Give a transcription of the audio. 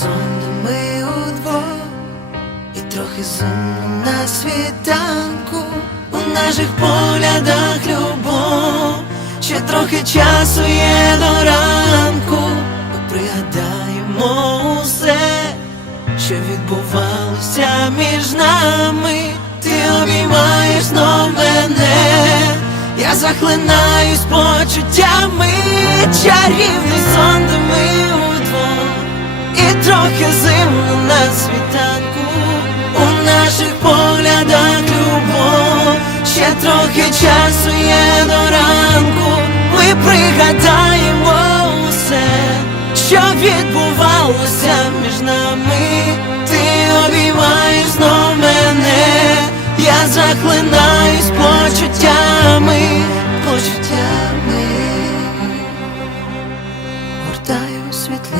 сон, ми удвох, і трохи сумно на світанку, у наших поглядах любов, ще трохи часу є до ранку, пригадаємо усе, що відбувалося між нами, ти обіймаєш знов мене, я захлинаюсь почуттями, чарівний трохи часу є до ранку, ми пригадаємо усе, що відбувалося між нами, ти обіймаєш знов мене, я заклинаюсь почуттями, почуттями, гортаю світлин.